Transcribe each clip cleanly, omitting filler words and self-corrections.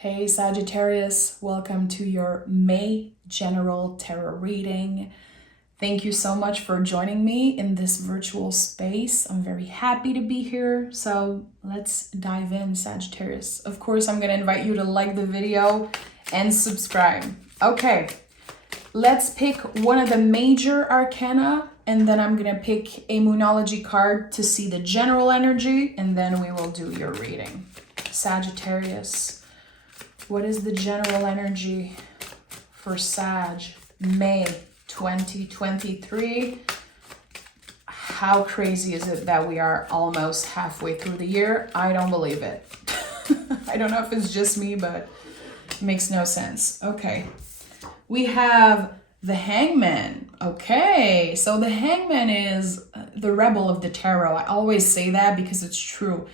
Hey Sagittarius, welcome to your May General Tarot reading. Thank you so much for joining me in this virtual space. I'm very happy to be here. So let's dive in, Sagittarius. Of course, I'm going to invite you to like the video and subscribe. Okay, let's pick one of the major arcana, and then I'm going to pick a Moonology card to see the general energy, and then we will do your reading. Sagittarius. What is the general energy for Sag, May 2023? How crazy is it that we are almost halfway through the year? I don't believe it. I don't know if it's just me, but it makes no sense. Okay. We have the Hangman. Okay. So the Hangman is the rebel of the tarot. I always say that because it's true.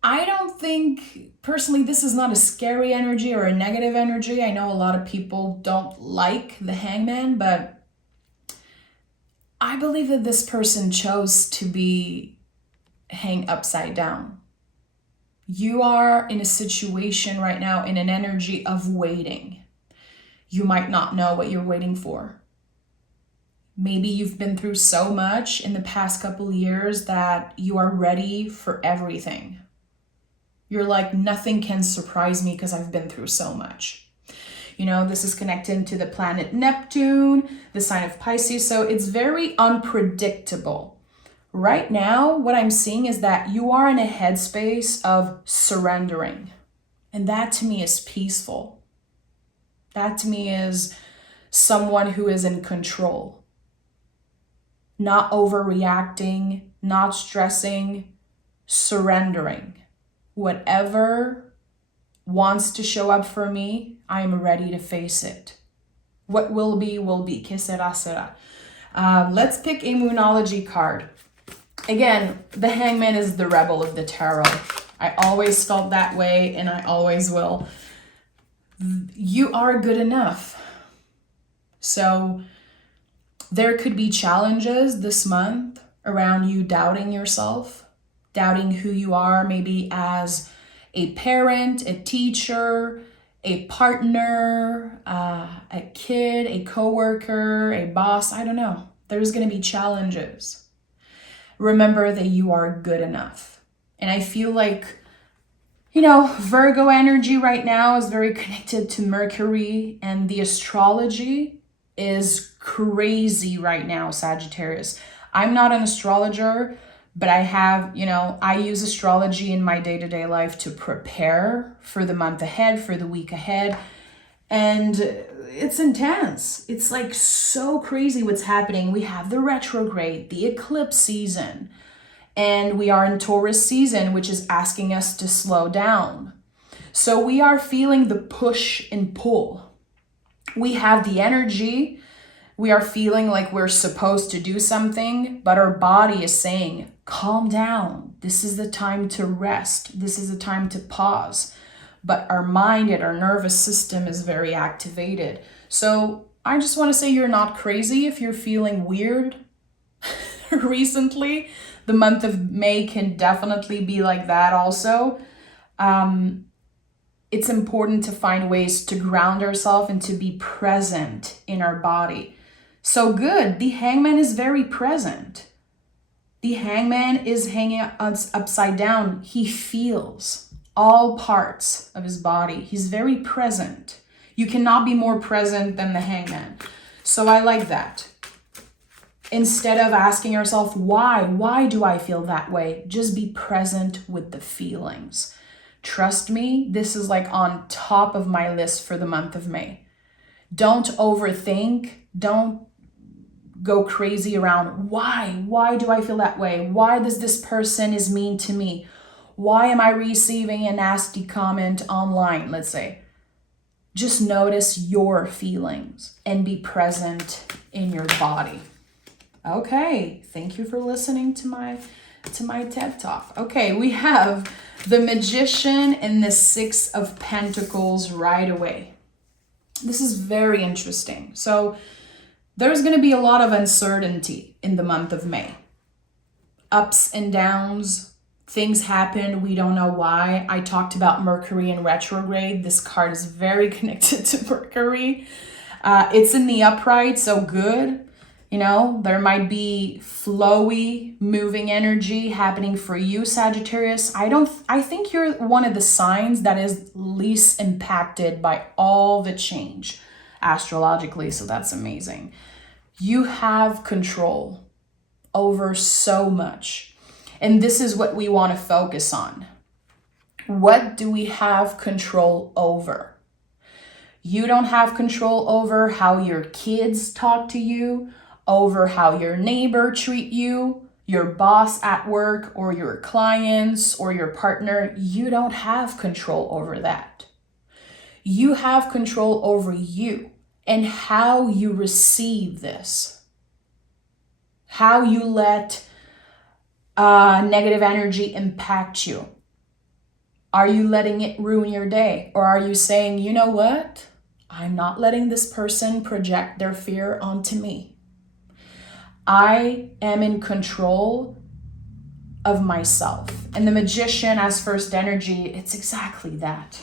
I don't think, personally, this is not a scary energy or a negative energy. I know a lot of people don't like the Hangman, but I believe that this person chose to be hang upside down. You are in a situation right now in an energy of waiting. You might not know what you're waiting for. Maybe you've been through so much in the past couple years that you are ready for everything. You're like, nothing can surprise me because I've been through so much. You know, this is connected to the planet Neptune, the sign of Pisces, so it's very unpredictable. Right now, what I'm seeing is that you are in a headspace of surrendering. And that to me is peaceful. That to me is someone who is in control. Not overreacting, not stressing, surrendering. Whatever wants to show up for me, I am ready to face it. What will be, will be. Que sera, sera. Let's pick a Moonology card. Again, the Hangman is the rebel of the tarot. I always felt that way, and I always will. You are good enough. So there could be challenges this month around you doubting yourself, doubting who you are, maybe as a parent, a teacher, a partner, a kid, a coworker, a boss, I don't know. There's going to be challenges. Remember that you are good enough. And I feel like, you know, Virgo energy right now is very connected to Mercury, and the astrology is crazy right now, Sagittarius. I'm not an astrologer, but I have, I use astrology in my day-to-day life to prepare for the month ahead, for the week ahead. And it's intense. It's like so crazy what's happening. We have the retrograde, the eclipse season, and we are in Taurus season, which is asking us to slow down. So we are feeling the push and pull. We have the energy. We are feeling like we're supposed to do something, but our body is saying, calm down. This is the time to rest. This is the time to pause. But our mind and our nervous system is very activated. So I just want to say you're not crazy if you're feeling weird recently. The month of May can definitely be like that also. It's important to find ways to ground ourselves and to be present in our body. So good. The Hangman is very present. The Hangman is hanging upside down. He feels all parts of his body. He's very present. You cannot be more present than the Hangman. So I like that. Instead of asking yourself, why do I feel that way? Just be present with the feelings. Trust me, this is like on top of my list for the month of May. Don't overthink. Don't go crazy around why do I feel that way? Why does this person is mean to me? Why am I receiving a nasty comment online, let's say? Just notice your feelings and be present in your body. Okay, thank you for listening to my TED Talk. Okay, we have the Magician and the Six of Pentacles right away. This is very interesting. So there's going to be a lot of uncertainty in the month of May. Ups and downs, Things happen, we don't know why. I talked about Mercury in retrograde. This card is very connected to Mercury. It's in the upright, so good. You know, there might be flowy, moving energy happening for you, Sagittarius. I think you're one of the signs that is least impacted by all the change astrologically, so that's amazing. You have control over so much. And this is what we want to focus on. What do we have control over? You don't have control over how your kids talk to you, over how your neighbor treat you, your boss at work, or your clients, or your partner. You don't have control over that. You have control over you and how you receive this. How you let negative energy impact you. Are you letting it ruin your day? Or are you saying, you know what? I'm not letting this person project their fear onto me. I am in control of myself. And the Magician as first energy, it's exactly that.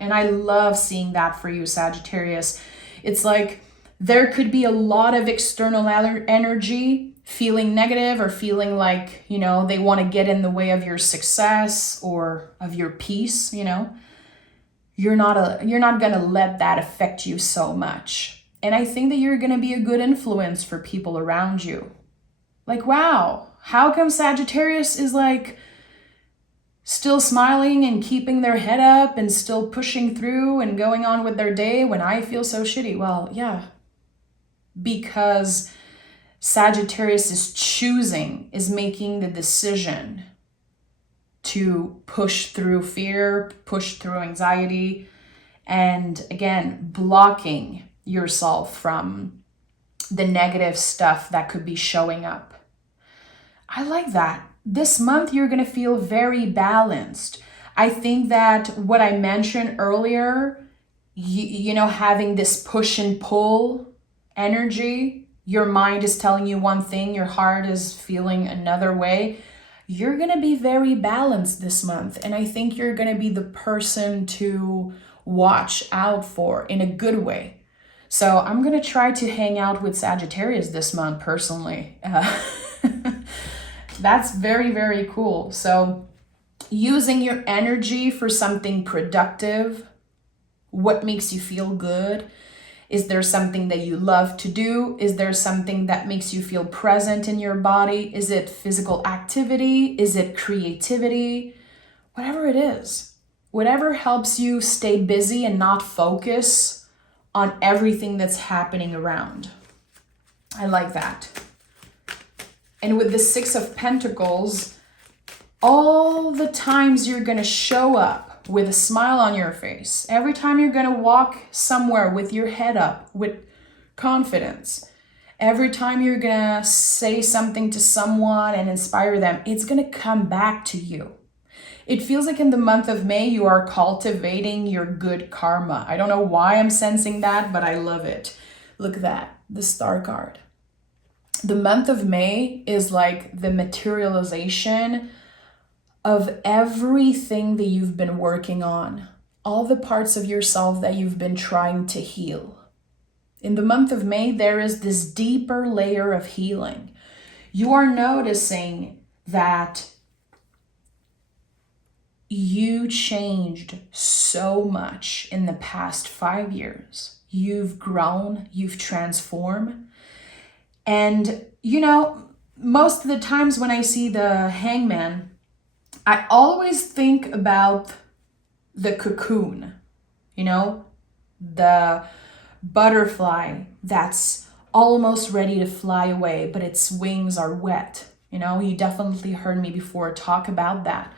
And I love seeing that for you, Sagittarius. It's like there could be a lot of external energy feeling negative or feeling like, you know, they want to get in the way of your success or of your peace, you know. You're not going to let that affect you so much. And I think that you're going to be a good influence for people around you. Like, wow, how come Sagittarius is like still smiling and keeping their head up and still pushing through and going on with their day when I feel so shitty? Well, yeah, because Sagittarius is making the decision to push through fear, push through anxiety, and again, blocking yourself from the negative stuff that could be showing up. I like that. This month, you're going to feel very balanced. I think that what I mentioned earlier, you know, having this push and pull energy, your mind is telling you one thing, your heart is feeling another way. You're going to be very balanced this month. And I think you're going to be the person to watch out for in a good way. So I'm going to try to hang out with Sagittarius this month personally. That's very, very cool. So using your energy for something productive, what makes you feel good? Is there something that you love to do? Is there something that makes you feel present in your body? Is it physical activity? Is it creativity? Whatever it is, whatever helps you stay busy and not focus on everything that's happening around. I like that. And with the Six of Pentacles, all the times you're going to show up with a smile on your face, every time you're going to walk somewhere with your head up, with confidence, every time you're going to say something to someone and inspire them, it's going to come back to you. It feels like in the month of May, you are cultivating your good karma. I don't know why I'm sensing that, but I love it. Look at that, the Star card. The month of May is like the materialization of everything that you've been working on, all the parts of yourself that you've been trying to heal. In the month of May, there is this deeper layer of healing. You are noticing that you changed so much in the past 5 years. You've grown, you've transformed. And, you know, most of the times when I see the Hangman, I always think about the cocoon, you know, the butterfly that's almost ready to fly away, but its wings are wet. You know, you definitely heard me before talk about that.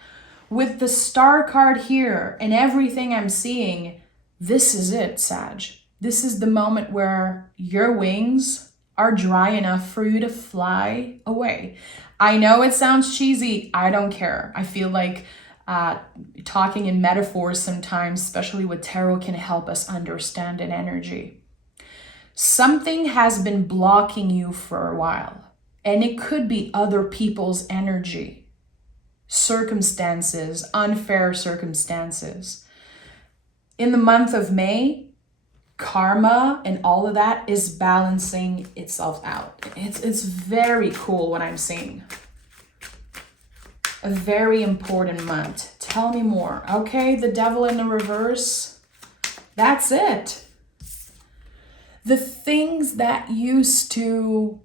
With the Star card here and everything I'm seeing, this is it, Sag. This is the moment where your wings are dry enough for you to fly away. I know it sounds cheesy. I don't care. I feel like talking in metaphors sometimes, especially with tarot, can help us understand an energy. Something has been blocking you for a while, and it could be other people's energy. circumstances, unfair circumstances. In the month of May, karma and all of that is balancing itself out. It's very cool what I'm seeing. A very important month. Tell me more. Okay, the devil in the reverse. That's it. The things that used to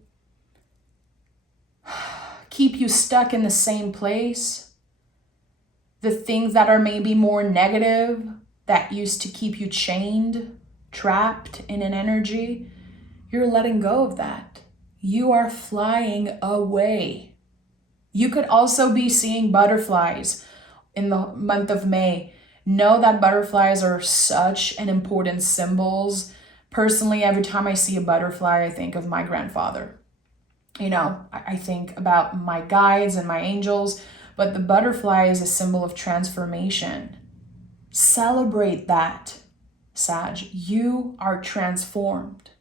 keep you stuck in the same place, the things that are maybe more negative, that used to keep you chained, trapped in an energy, you're letting go of that. You are flying away. You could also be seeing butterflies in the month of May. Know that butterflies are such an important symbols. Personally, every time I see a butterfly, I think of my grandfather. You know, I think about my guides and my angels, but the butterfly is a symbol of transformation. Celebrate that, Sag. You are transformed.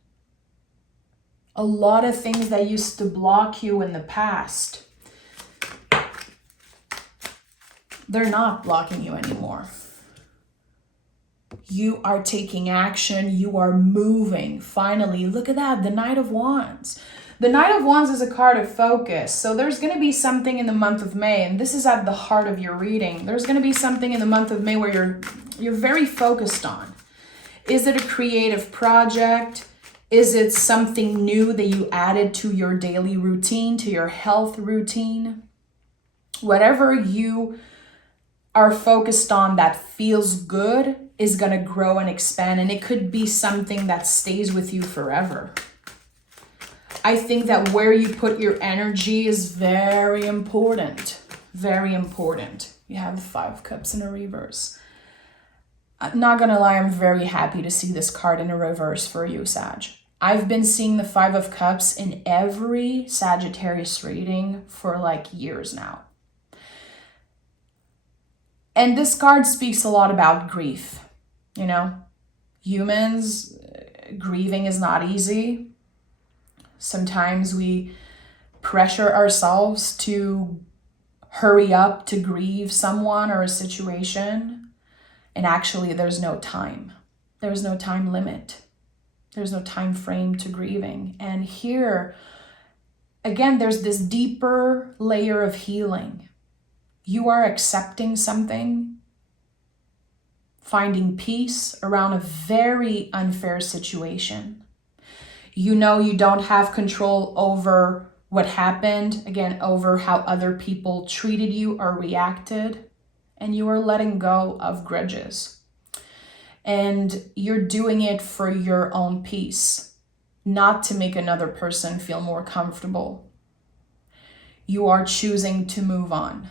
A lot of things that used to block you in the past, they're not blocking you anymore. You are taking action. You are moving. Finally, look at that, the Knight of Wands. The Knight of Wands is a card of focus. So there's going to be something in the month of May, and this is at the heart of your reading. There's going to be something in the month of May where you're very focused on. Is it a creative project? Is it something new that you added to your daily routine, to your health routine? Whatever you are focused on that feels good is going to grow and expand, and it could be something that stays with you forever. I think that where you put your energy is very important. Very important. You have the 5 of Cups in a reverse. I'm not going to lie, I'm very happy to see this card in a reverse for you, Sag. I've been seeing the 5 of Cups in every Sagittarius reading for like years now. And this card speaks a lot about grief. You know, humans, grieving is not easy. Sometimes we pressure ourselves to hurry up to grieve someone or a situation. And actually, there's no time. There's no time limit. There's no time frame to grieving. And here, again, there's this deeper layer of healing. You are accepting something, finding peace around a very unfair situation. You know you don't have control over what happened, again, over how other people treated you or reacted, and you are letting go of grudges. And you're doing it for your own peace, not to make another person feel more comfortable. You are choosing to move on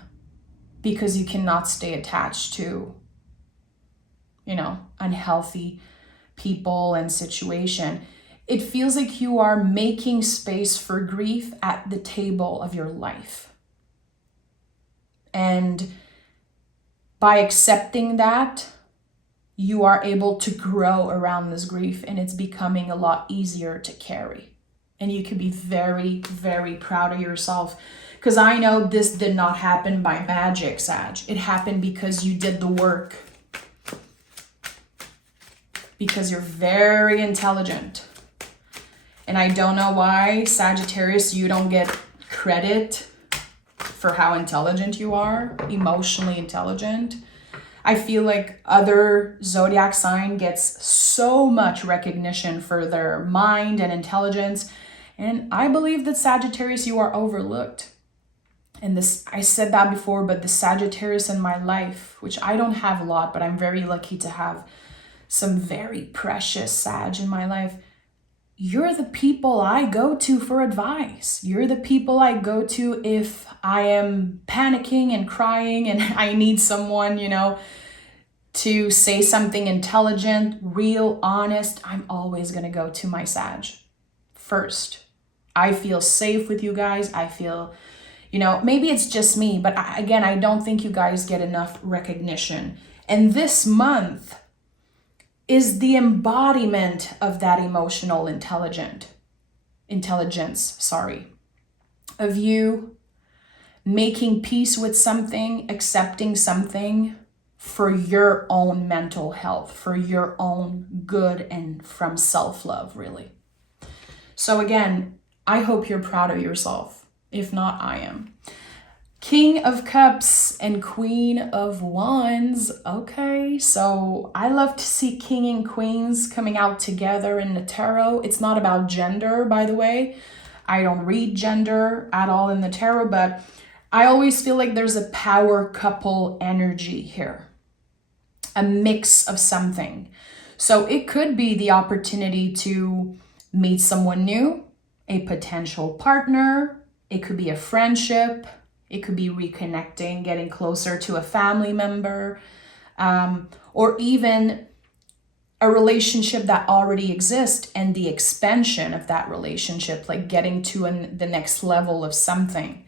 because you cannot stay attached to, you know, unhealthy people and situation. It feels like you are making space for grief at the table of your life. And by accepting that, you are able to grow around this grief, and it's becoming a lot easier to carry. And you can be very, very proud of yourself, because I know this did not happen by magic, Sag. It happened because you did the work. Because you're very intelligent. And I don't know why, Sagittarius, you don't get credit for how intelligent you are, emotionally intelligent. I feel like other zodiac sign gets so much recognition for their mind and intelligence. And I believe that Sagittarius, you are overlooked. And this, I said that before, but the Sagittarius in my life, which I don't have a lot, but I'm very lucky to have some very precious Sag in my life. You're the people I go to for advice. You're the people I go to if I am panicking and crying and I need someone, you know, to say something intelligent, real, honest. I'm always going to go to my Sag first. I feel safe with you guys. I feel, you know, maybe it's just me, but again, I don't think you guys get enough recognition. And this month is the embodiment of that emotional intelligence, of you making peace with something, accepting something for your own mental health, for your own good, and from self-love, really. So again, I hope you're proud of yourself. If not, I am. King of Cups and Queen of Wands. Okay, so I love to see King and Queens coming out together in the tarot. It's not about gender, by the way. I don't read gender at all in the tarot, but I always feel like there's a power couple energy here. A mix of something. So it could be the opportunity to meet someone new, a potential partner. It could be a friendship. It could be reconnecting, getting closer to a family member, or even a relationship that already exists and the expansion of that relationship, like getting to the next level of something.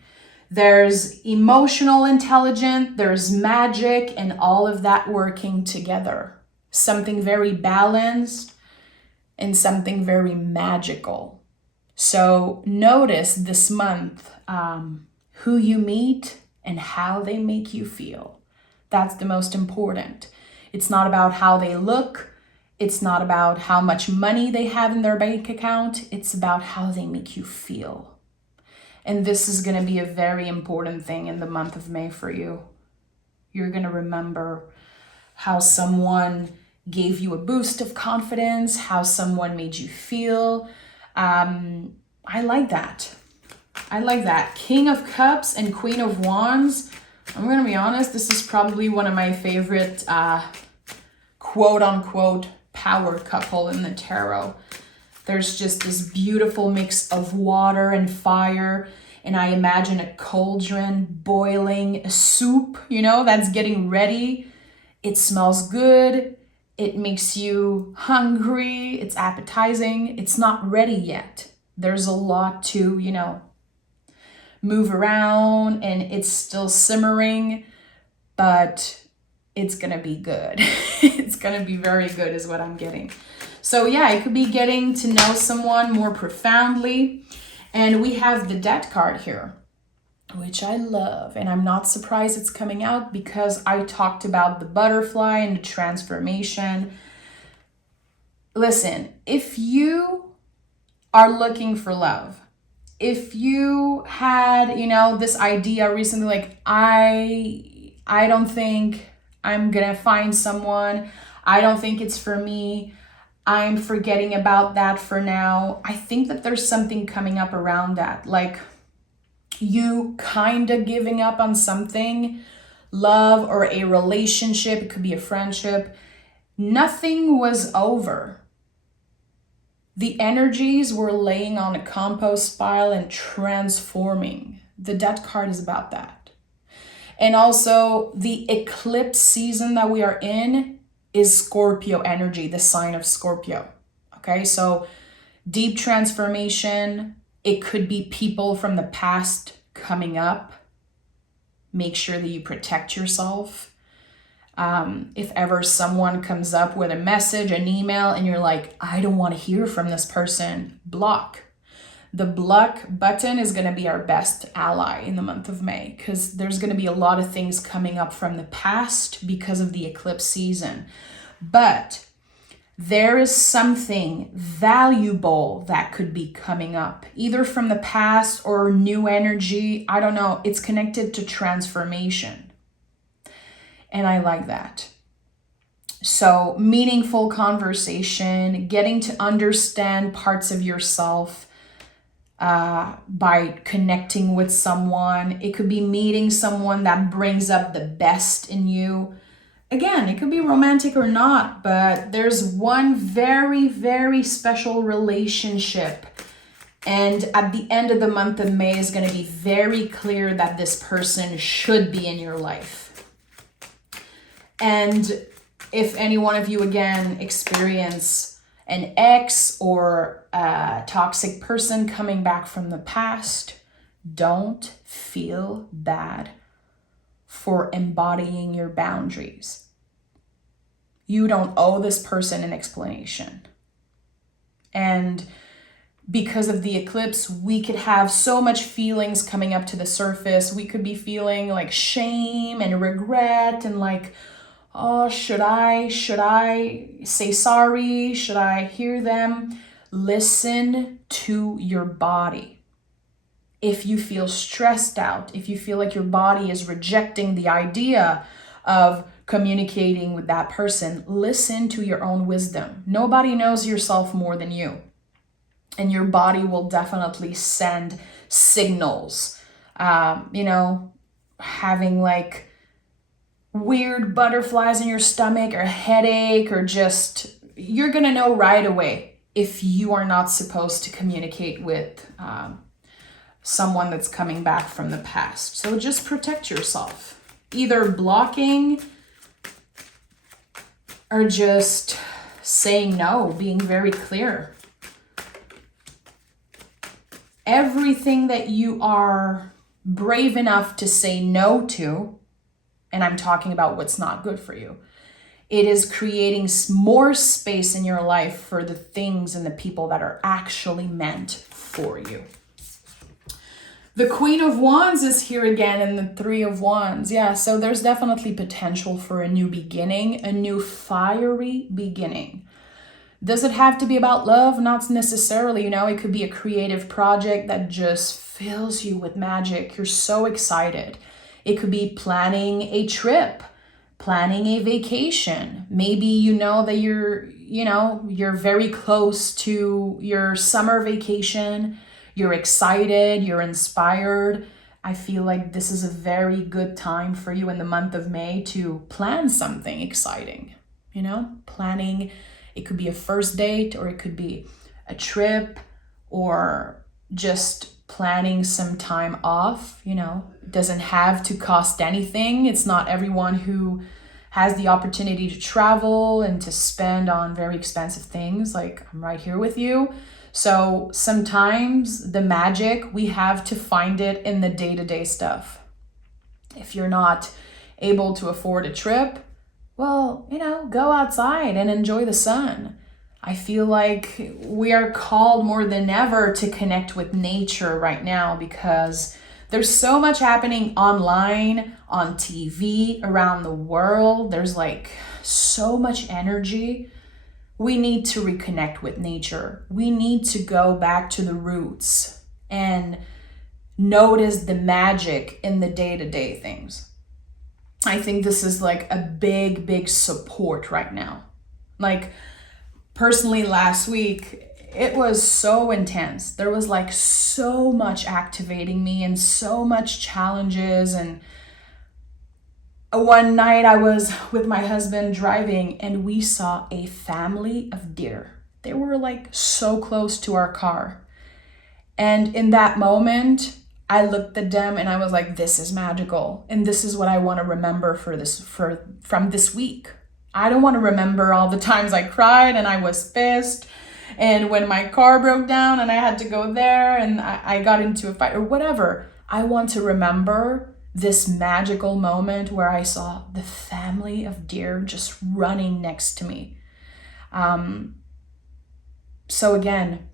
There's emotional intelligence, there's magic, and all of that working together. Something very balanced and something very magical. So notice this month who you meet and how they make you feel. That's the most important. It's not about how they look. It's not about how much money they have in their bank account. It's about how they make you feel. And this is going to be a very important thing in the month of May for you. You're going to remember how someone gave you a boost of confidence, how someone made you feel. I like that. I like that. King of Cups and Queen of Wands. I'm going to be honest, this is probably one of my favorite quote unquote power couple in the tarot. There's just this beautiful mix of water and fire. And I imagine a cauldron boiling, a soup, that's getting ready. It smells good. It makes you hungry. It's appetizing. It's not ready yet. There's a lot to, move around, and it's still simmering, but it's going to be good. It's going to be very good is what I'm getting. So yeah, it could be getting to know someone more profoundly. And we have the Death card here, which I love. And I'm not surprised it's coming out because I talked about the butterfly and the transformation. Listen, if you are looking for love, if you had, this idea recently, like, I don't think I'm gonna find someone, I don't think it's for me, I'm forgetting about that for now. I think that there's something coming up around that, like you kind of giving up on something, love or a relationship, it could be a friendship. Nothing was over. The energies were laying on a compost pile and transforming. The Death card is about that. And also the eclipse season that we are in is Scorpio energy, the sign of Scorpio. Okay, so deep transformation. It could be people from the past coming up. Make sure that you protect yourself. If ever someone comes up with a message, an email, and you're like, I don't want to hear from this person, block. The block button is going to be our best ally in the month of May because there's going to be a lot of things coming up from the past because of the eclipse season. But there is something valuable that could be coming up, either from the past or new energy. I don't know. It's connected to transformation. And I like that. So meaningful conversation, getting to understand parts of yourself by connecting with someone. It could be meeting someone that brings up the best in you. Again, it could be romantic or not, but there's one very, very special relationship. And at the end of the month of May is going to be very clear that this person should be in your life. And if any one of you, again, experience an ex or a toxic person coming back from the past, don't feel bad for embodying your boundaries. You don't owe this person an explanation. And because of the eclipse, we could have so much feelings coming up to the surface. We could be feeling like shame and regret and like, oh, should I say sorry? Should I hear them? Listen to your body. If you feel stressed out, if you feel like your body is rejecting the idea of communicating with that person, listen to your own wisdom. Nobody knows yourself more than you. And your body will definitely send signals. Having like weird butterflies in your stomach or headache, or just, you're gonna know right away if you are not supposed to communicate with someone that's coming back from the past. So just protect yourself, either blocking or just saying no, being very clear. Everything that you are brave enough to say no to, and I'm talking about what's not good for you, it is creating more space in your life for the things and the people that are actually meant for you. The Queen of Wands is here again, and the Three of Wands. Yeah, so there's definitely potential for a new beginning, a new fiery beginning. Does it have to be about love? Not necessarily, it could be a creative project that just fills you with magic. You're so excited. It could be planning a trip, planning a vacation. Maybe that you're very close to your summer vacation. You're excited, you're inspired. I feel like this is a very good time for you in the month of May to plan something exciting. Planning. It could be a first date, or it could be a trip, or just planning some time off. It doesn't have to cost anything. It's not everyone who has the opportunity to travel and to spend on very expensive things. Like, I'm right here with you. So sometimes the magic, we have to find it in the day-to-day stuff. If you're not able to afford a trip, well, go outside and enjoy the sun. I feel like we are called more than ever to connect with nature right now, because there's so much happening online, on TV, around the world. There's like so much energy. We need to reconnect with nature. We need to go back to the roots and notice the magic in the day-to-day things. I think this is like a big, big support right now. Like, personally, last week, it was so intense. There was like so much activating me and so much challenges. And one night I was with my husband driving, and we saw a family of deer. They were like so close to our car. And in that moment, I looked at them and I was like, this is magical. And this is what I want to remember from this week. I don't want to remember all the times I cried and I was pissed, and when my car broke down and I had to go there and I got into a fight or whatever. I want to remember this magical moment where I saw the family of deer just running next to me. So again,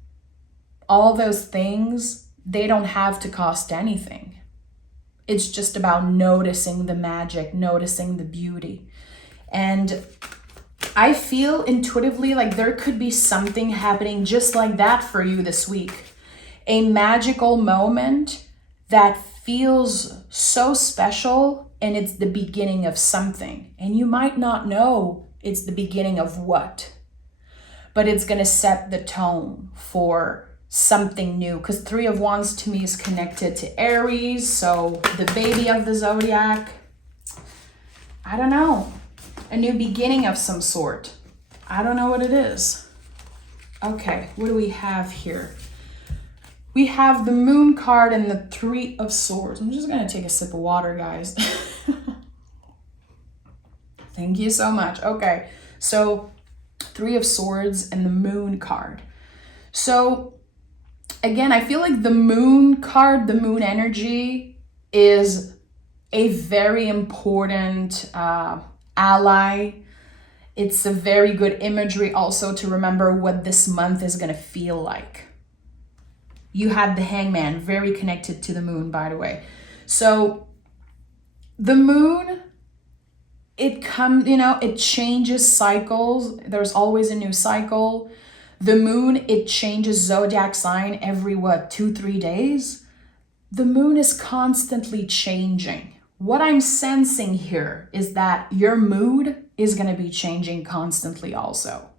all those things, they don't have to cost anything. It's just about noticing the magic, noticing the beauty. And I feel intuitively like there could be something happening just like that for you this week. A magical moment that feels so special, and it's the beginning of something. And you might not know it's the beginning of what, but it's going to set the tone for something new, because Three of Wands to me is connected to Aries, so the baby of the zodiac. I don't know, a new beginning of some sort. I don't know what it is. Okay, what do we have here? We have the Moon card and the Three of Swords. I'm just gonna take a sip of water, guys. Thank you so much. Okay, so Three of Swords and the Moon card. So again, I feel like the Moon card, the Moon energy, is a very important ally. It's a very good imagery also to remember what this month is going to feel like. You had the Hangman, very connected to the moon, by the way. So the moon, it changes cycles. There's always a new cycle. The moon, it changes zodiac sign every, 2-3 days? The moon is constantly changing. What I'm sensing here is that your mood is going to be changing constantly also.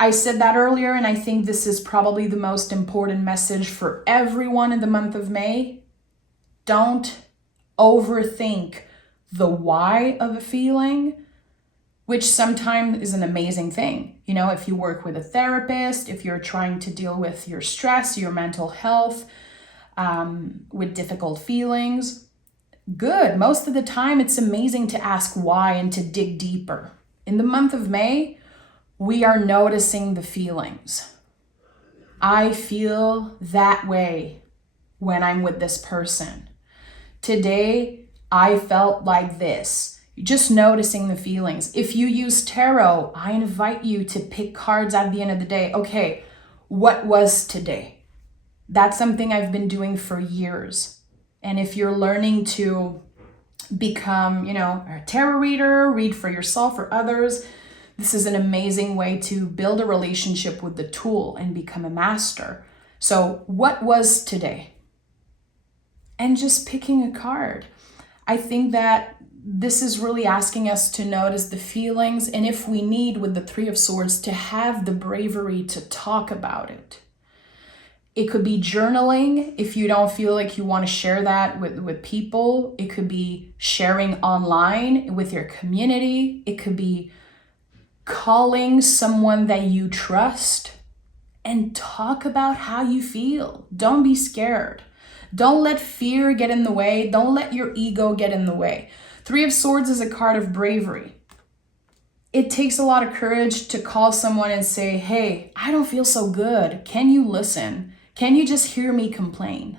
I said that earlier, and I think this is probably the most important message for everyone in the month of May. Don't overthink the why of a feeling, which sometimes is an amazing thing. You know, if you work with a therapist, if you're trying to deal with your stress, your mental health, with difficult feelings, good. Most of the time, it's amazing to ask why and to dig deeper. In the month of May, we are noticing the feelings. I feel that way when I'm with this person. Today, I felt like this. Just noticing the feelings. If you use tarot, I invite you to pick cards at the end of the day. Okay, what was today? That's something I've been doing for years. And if you're learning to become, a tarot reader, read for yourself or others, this is an amazing way to build a relationship with the tool and become a master. So what was today? And just picking a card. I think that this is really asking us to notice the feelings, and if we need, with the Three of Swords, to have the bravery to talk about it. It could be journaling if you don't feel like you want to share that with people. It could be sharing online with your community. It could be calling someone that you trust and talk about how you feel. Don't be scared. Don't let fear get in the way. Don't let your ego get in the way. Three of Swords is a card of bravery. It takes a lot of courage to call someone and say, hey, I don't feel so good. Can you listen? Can you just hear me complain?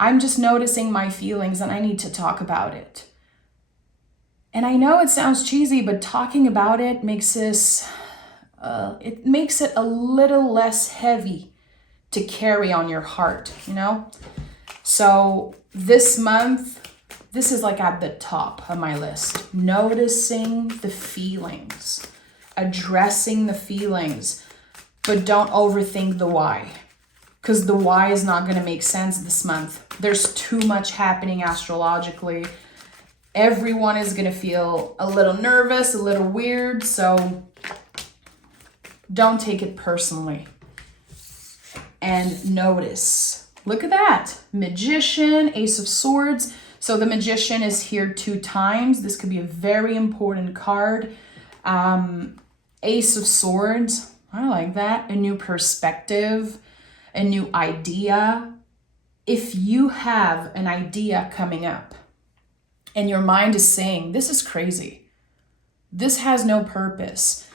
I'm just noticing my feelings and I need to talk about it. And I know it sounds cheesy, but talking about it makes it a little less heavy to carry on your heart, So this month, this is like at the top of my list. Noticing the feelings, addressing the feelings, but don't overthink the why, because the why is not going to make sense this month. There's too much happening astrologically. Everyone is going to feel a little nervous, a little weird, so don't take it personally. And notice. Look at that. Magician, Ace of Swords. So the Magician is here 2 times. This could be a very important card. Ace of Swords. I like that. A new perspective, a new idea. If you have an idea coming up and your mind is saying, this is crazy, this has no purpose,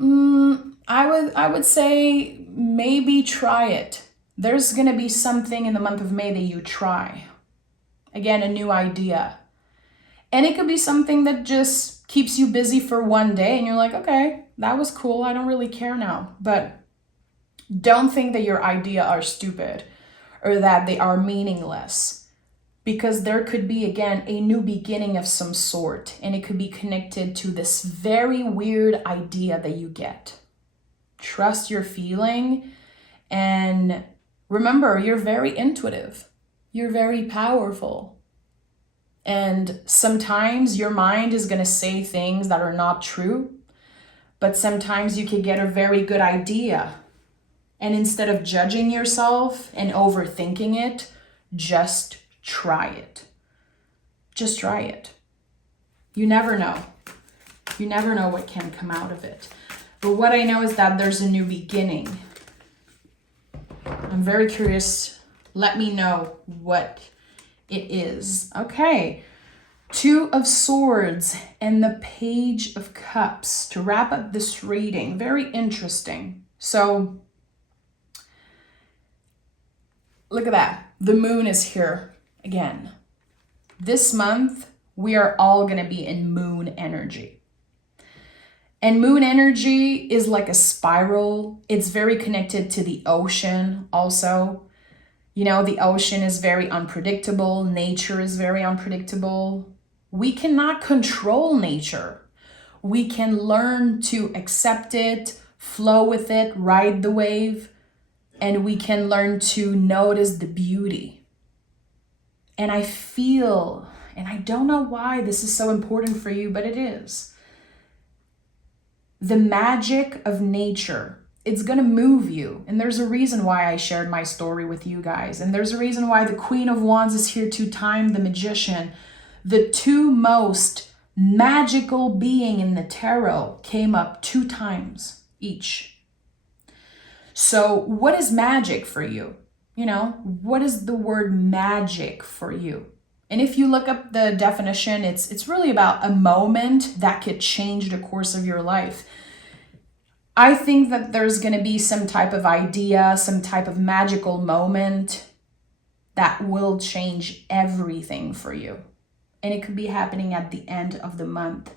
I would say maybe try it. There's going to be something in the month of May that you try. Again, a new idea. And it could be something that just keeps you busy for one day and you're like, okay, that was cool. I don't really care now. But don't think that your idea are stupid or that they are meaningless, because there could be, again, a new beginning of some sort, and it could be connected to this very weird idea that you get. Trust your feeling, and remember, you're very intuitive. You're very powerful. And sometimes your mind is going to say things that are not true, but sometimes you could get a very good idea. And instead of judging yourself and overthinking it, just try it. Just try it. You never know. You never know what can come out of it. But what I know is that there's a new beginning. I'm very curious. Let me know what it is. Okay. 2 of Swords and the Page of Cups to wrap up this reading. Very interesting. So look at that. The moon is here again. This month, we are all going to be in moon energy. And moon energy is like a spiral. It's very connected to the ocean also. You know, the ocean is very unpredictable. Nature is very unpredictable. We cannot control nature. We can learn to accept it, flow with it, ride the wave, and we can learn to notice the beauty. And I feel, and I don't know why this is so important for you, but it is. The magic of nature, it's gonna move you. And there's a reason why I shared my story with you guys. And there's a reason why the Queen of Wands is here 2 times, the Magician. The 2 most magical being in the tarot came up 2 times each. So what is magic for you? You know, what is the word magic for you? And if you look up the definition, it's really about a moment that could change the course of your life. I think that there's going to be some type of idea, some type of magical moment that will change everything for you. And it could be happening at the end of the month.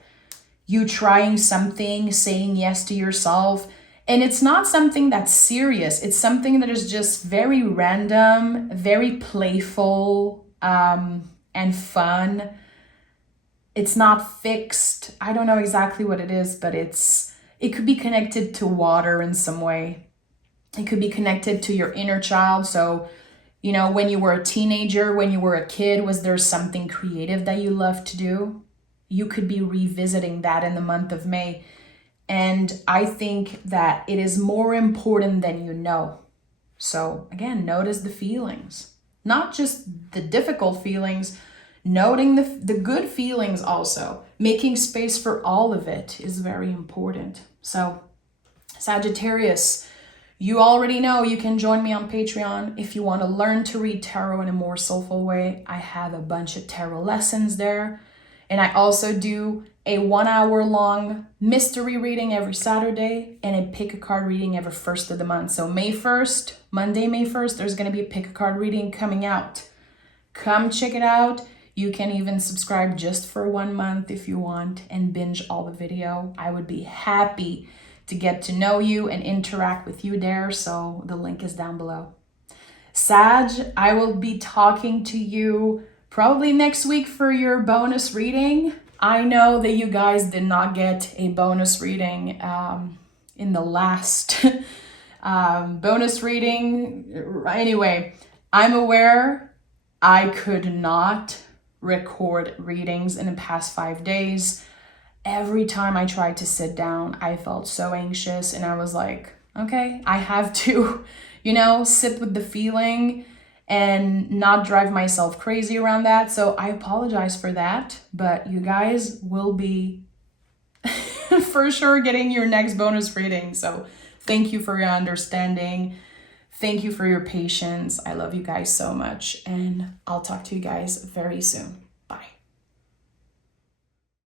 You trying something, saying yes to yourself. And it's not something that's serious. It's something that is just very random, very playful, and fun. It's not fixed. I don't know exactly what it is, but it could be connected to water in some way. It could be connected to your inner child. So, you know, when you were a teenager, when you were a kid, was there something creative that you loved to do? You could be revisiting that in the month of May. And I think that it is more important than you know. So again, notice the feelings, not just the difficult feelings, noting the good feelings also. Making space for all of it is very important. So Sagittarius, you already know you can join me on Patreon if you want to learn to read tarot in a more soulful way. I have a bunch of tarot lessons there. And I also do a 1 hour long mystery reading every Saturday and a pick a card reading every 1st of the month. So May 1st, Monday, May 1st, there's going to be a pick a card reading coming out. Come check it out. You can even subscribe just for 1 month if you want and binge all the video. I would be happy to get to know you and interact with you there. So the link is down below. Sag, I will be talking to you probably next week for your bonus reading. I know that you guys did not get a bonus reading in the last bonus reading. Anyway, I'm aware I could not record readings in the past 5 days. Every time I tried to sit down, I felt so anxious and I was like, okay, I have to, you know, sit with the feeling and not drive myself crazy around that. So I apologize for that, but you guys will be for sure getting your next bonus reading. So thank you for your understanding. Thank you for your patience. I love you guys so much, and I'll talk to you guys very soon.